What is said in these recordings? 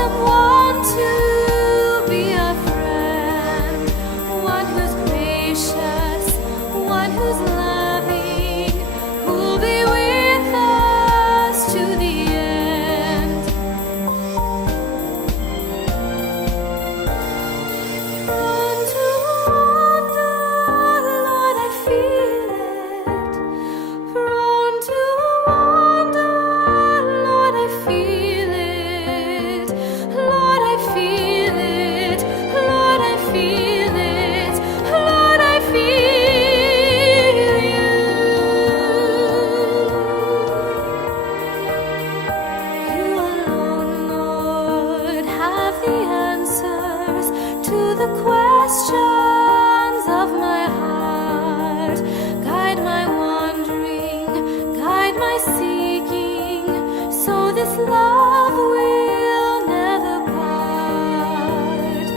someone to be a friend, one who's gracious, one who's loving, who'll be with us to the end. Prone to wander, Lord, I feel it. Prone to wander, Lord, I feel it. Lord, I feel it. Lord, I feel it. Lord, I feel you. You alone, Lord, have the answers to the questions of my heart. Guide my wandering, guide my seeking, so this love will never part.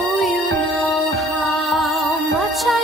Oh, you know how much I